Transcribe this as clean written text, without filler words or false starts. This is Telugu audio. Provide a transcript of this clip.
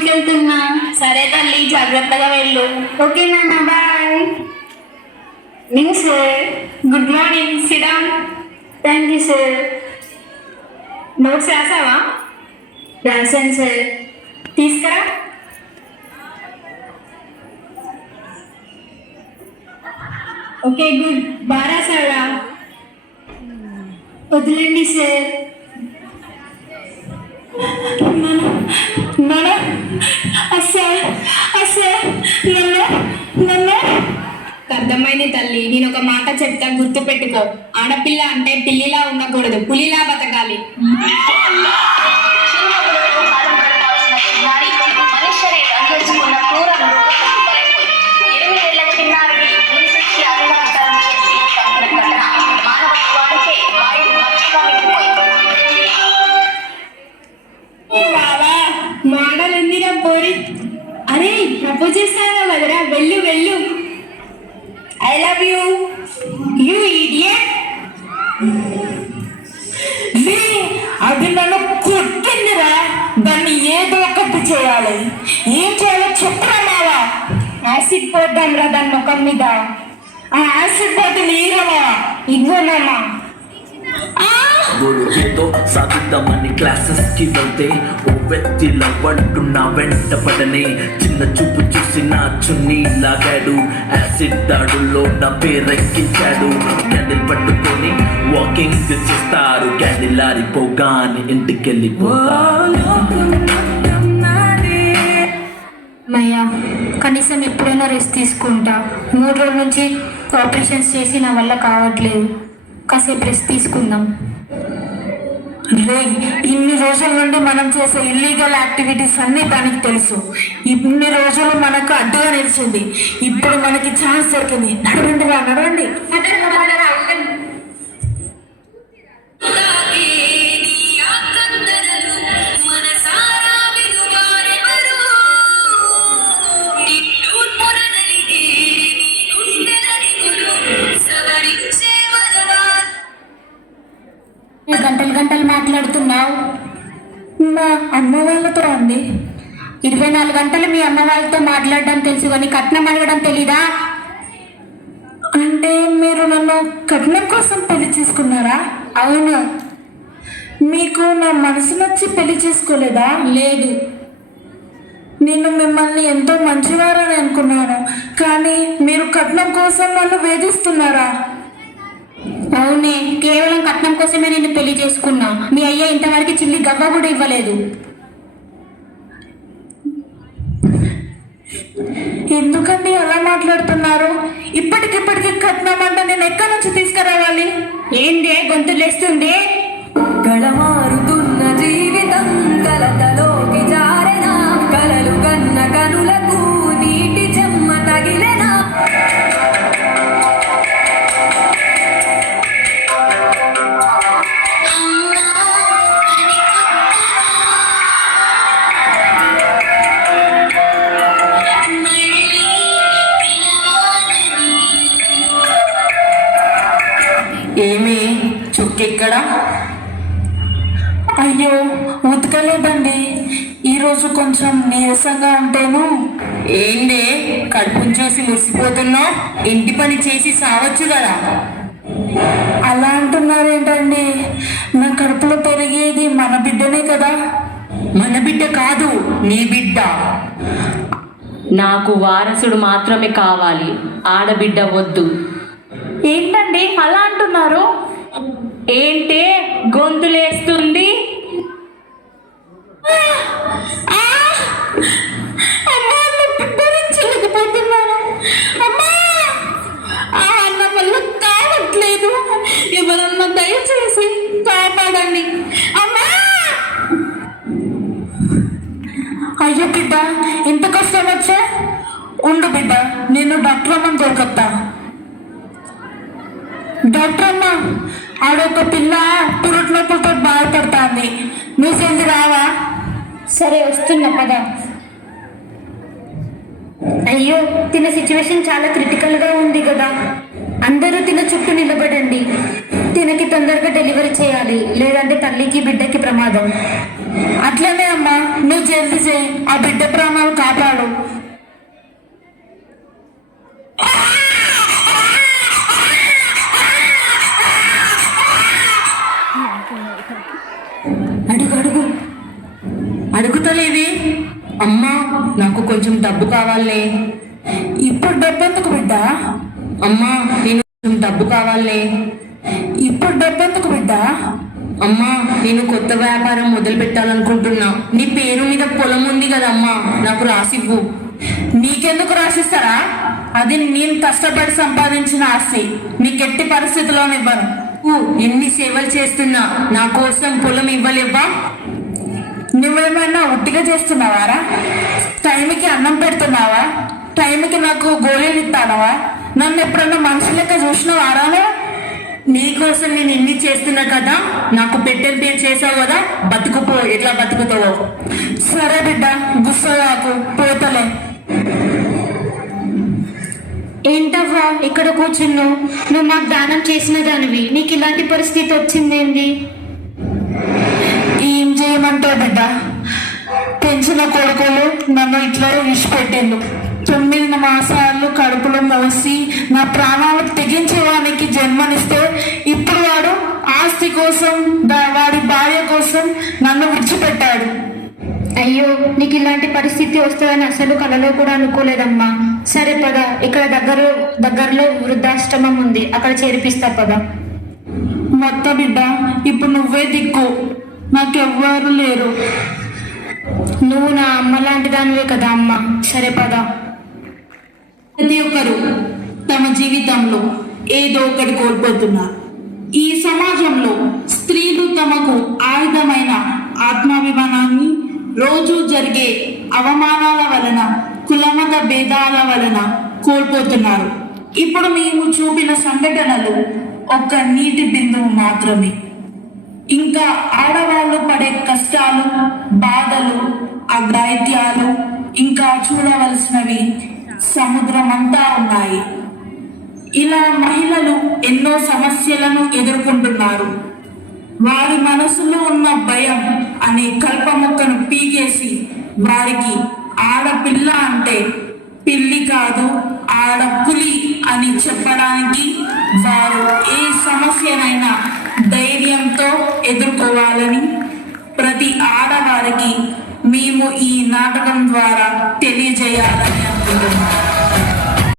స్కూల్కి వెళ్తున్నా. సరే తల్లి, జాగ్రత్తగా వెళ్ళు. ఓకే నాన్న, బాయ్. నింగ్ sir, good morning. Sit down. Thank you sir. Notes రాసావా? రాశాను సార్. తీసుకురా. Okay, good. బాగా రాసావా? వదిలేండి సార్. అర్థమైంది తల్లి. నేను ఒక మాట చెప్తా, గుర్తు పెట్టుకో. ఆడపిల్ల అంటే పిల్లిలా ఉండకూడదు, పులిలా బతకాలి. మోడల్ ఉందిరా పోరి. అరే, ప్రపోజ్ చేస్తాను కదరా, వెళ్ళు వెళ్ళు. I love you, you idiot. అది నన్ను కొట్టిందిరా, దాన్ని ఏదో ఒకటి చేయాలి. ఏం చేయాలో చెప్పరా మావా? యాసిడ్ పోద్దాం రా దాని ముఖం మీద. ఆ యాసిడ్ బాటిల్ ఈరమా, ఇవ్వనమ్మా. ఏదో సాధిద్దామని క్లాసెస్ కి వెళ్తే ఓ వ్యక్తి లవ్వంటున్నా వెంట పడనే. చిన్న చూపు చూసి నా చున్నీ లాగాడు, యాసిడ్ దాడుల్లో నా పేరెక్కించాడు. క్యాండిల్ పట్టుకొని వాకింగ్ చేస్తారు, క్యాండిల్ ఆరిపోగానే ఇంటికెళ్ళిపోతారు. మయ్యా, కనీసం ఎప్పుడైనా రెస్ట్ తీసుకుంటా. 3 రోజుల నుంచి ఆపరేషన్స్ చేసి నా వల్ల కావట్లేదు. కాసేపు రెస్ట్ తీసుకుందాం. ఇన్ని రోజుల నుండి మనం చేసే ఇల్లీగల్ యాక్టివిటీస్ అన్నీ దానికి తెలుసు. ఇన్ని రోజులు మనకు అడ్డుగా నిలిచింది, ఇప్పుడు మనకి ఛాన్స్ దొరికింది. నడవండి రా, నడవండి. గంటలు గంటలు మాట్లాడుతున్నావు. మా అమ్మ వాళ్ళతో అండి. 24 గంటలు మీ అమ్మ వాళ్ళతో మాట్లాడడం తెలుసు కానీ కట్నం అడగడం తెలీదా? అంటే మీరు నన్ను కట్నం కోసం పెళ్లి చేసుకున్నారా? అవును. మీకు నా మనసు నచ్చి పెళ్లి చేసుకోలేదా? లేదు. నేను మిమ్మల్ని ఎంతో మంచివారని అనుకున్నాను, కానీ మీరు కట్నం కోసం నన్ను వేధిస్తున్నారా? అవునే, కేవలం కట్నం కోసమే నేను పెళ్లి చేసుకున్నా. మీ అయ్య ఇంతవరకు చిల్లి గవ్వ కూడా ఇవ్వలేదు. ఎందుకండి అలా మాట్లాడుతున్నారు? ఇప్పటికిప్పటికి కట్నం అంటే నేను ఎక్కడి నుంచి తీసుకురావాలి? ఏందే గొంతులేస్తుంది? కళమారుతున్న జీవితం కలతలోకి జారెన, కలలు కన్న కనులకు నీటి చెమ్మ తగిలెన. ఏమి చుక్కెక్కడ? అయ్యో, ఉతకలేదండి. ఈరోజు కొంచెం నీరసంగా ఉంటేను. ఏందే కడుపుని చూసి మురిసిపోతున్నావు? ఇంటి పని చేసి సావచ్చు కదా. అలా అంటున్నారేంటండి? నా కడుపులో పెరిగేది మన బిడ్డనే కదా. మన బిడ్డ కాదు, నీ బిడ్డ. నాకు వారసుడు మాత్రమే కావాలి, ఆడబిడ్డ వద్దు. ఏంటండి అలా అంటున్నారు? ఏంటే గొంతులేస్తుంది? ఎవరన్నా దయచేసి కాపాడండి. అమ్మా! అయ్యో బిడ్డ, ఎంత కష్టం వచ్చా. ఉండు బిడ్డ, నేను డాక్టర్ అమ్మని దొరకత్తా. డాక్టర్ అమ్మ, ఆడొక పిల్ల పురుటి నొప్పులతో బాధపడుతుంది. నువ్వు చెంది రావా? సరే, వస్తున్నా పద. అయ్యో, తిన సిచ్యువేషన్ చాలా క్రిటికల్గా ఉంది కదా. అందరూ తిన చుట్టూ నిలబడండి. తినకి తొందరగా డెలివరీ చేయాలి, లేదంటే తల్లికి బిడ్డకి ప్రమాదం. అట్లనే అమ్మా. నువ్వు జల్దీ చేయి, ఆ బిడ్డ ప్రాణాలు కాపాడు. అడుగు అడుగు. అడుగుతలేవి. అమ్మా, నాకు కొంచెం డబ్బు కావాలే. ఇప్పుడు డబ్బెందుకు బిడ్డ? అమ్మా, నేను కొంచెం డబ్బు కావాలే. ఇప్పుడు డబ్బెందుకు బిడ్డ? అమ్మా, నేను కొత్త వ్యాపారం మొదలు పెట్టాలనుకుంటున్నా. నీ పేరు మీద పొలం ఉంది కదమ్మా, నాకు రాసివ్వు. నీకెందుకు రాసిస్తారా? అది నేను కష్టపడి సంపాదించిన ఆస్తి. నీకెట్టి పరిస్థితిలోనివ్వను. ఎన్ని సేవలు చేస్తున్నా నా కోసం పొలం ఇవ్వలేవ్వా? నువ్వేమైనా ఉట్టిగా చేస్తున్నావారా? టైంకి అన్నం పెడుతున్నావా? టైంకి నాకు గోళీలు ఇస్తానవా? నన్ను ఎప్పుడన్నా మనిషి లెక్క చూసినవారా? నీకోసం నేను ఎన్ని చేస్తున్నా కదా, నాకు పెట్టెల పేరు చేసావు కదా, బతుకుపో. ఎట్లా బతుకుతావో. సరే బిడ్డ, గుస్సగాకు, పోతలే. ఏంటవ్వా ఇక్కడ కూర్చున్నావు? నువ్వు మాకు దానం చేసిన దానివి, నీకు ఇలాంటి పరిస్థితి వచ్చిందేంది? ఏం చేయమంటావు బిడ్డ? పెంచిన కొడుకులు నన్ను ఇట్లా విడిచిపెట్టిండు. 9 మాసాలు కడుపులో మోసి నా ప్రాణాలు తెగించేవానికి జన్మనిస్తే ఇప్పుడు వాడు ఆస్తి కోసం, వాడి భార్య కోసం నన్ను విడిచిపెట్టాడు. అయ్యో, నీకు ఇలాంటి పరిస్థితి వస్తుందని అసలు కలలో కూడా అనుకోలేదమ్మా. సరే పద, ఇక్కడ దగ్గరలో వృద్ధాశ్రమం ఉంది, అక్కడ చేర్పిస్తా పద. మొత్త బిడ్డ, ఇప్పుడు నువ్వే దిక్కు, నాకెవ్వరు లేరు. నువ్వు నా అమ్మ లాంటి దానివే కదా అమ్మ. సరే పద. ప్రతి ఒక్కరు తమ జీవితంలో ఏదో ఒకటి కోల్పోతున్నారు. ఈ సమాజంలో స్త్రీలు తమకు ఆయుధమైన ఆత్మాభిమానాన్ని రోజు జరిగే అవమానాల వలన, కులమత భేదాల వలన కోల్పోతున్నారు. ఇప్పుడు మేము చూపిన సంఘటనలు ఒక నీటి బిందువు మాత్రమే. ఇంకా ఆడవాళ్ళు పడే కష్టాలు, బాధలు, అఘాయిత్యాలు ఇంకా చూడవలసినవి సముద్రమంతా ఉన్నాయి. ఇలా మహిళలు ఎన్నో సమస్యలను ఎదుర్కొంటున్నారు. వారి మనసులో ఉన్న భయం అనే కల్పముక్కను పీకేసి వారికి ఆడపిల్ల అంటే పిల్లి కాదు, ఆడపులి అని చెప్పడానికి వారు ఏ సమస్యనైనా ధైర్యంతో ఎదుర్కోవాలని ప్రతి ఆడవారికి మేము ఈ నాటకం ద్వారా తెలియజేయాలని అనుకుంటున్నాం.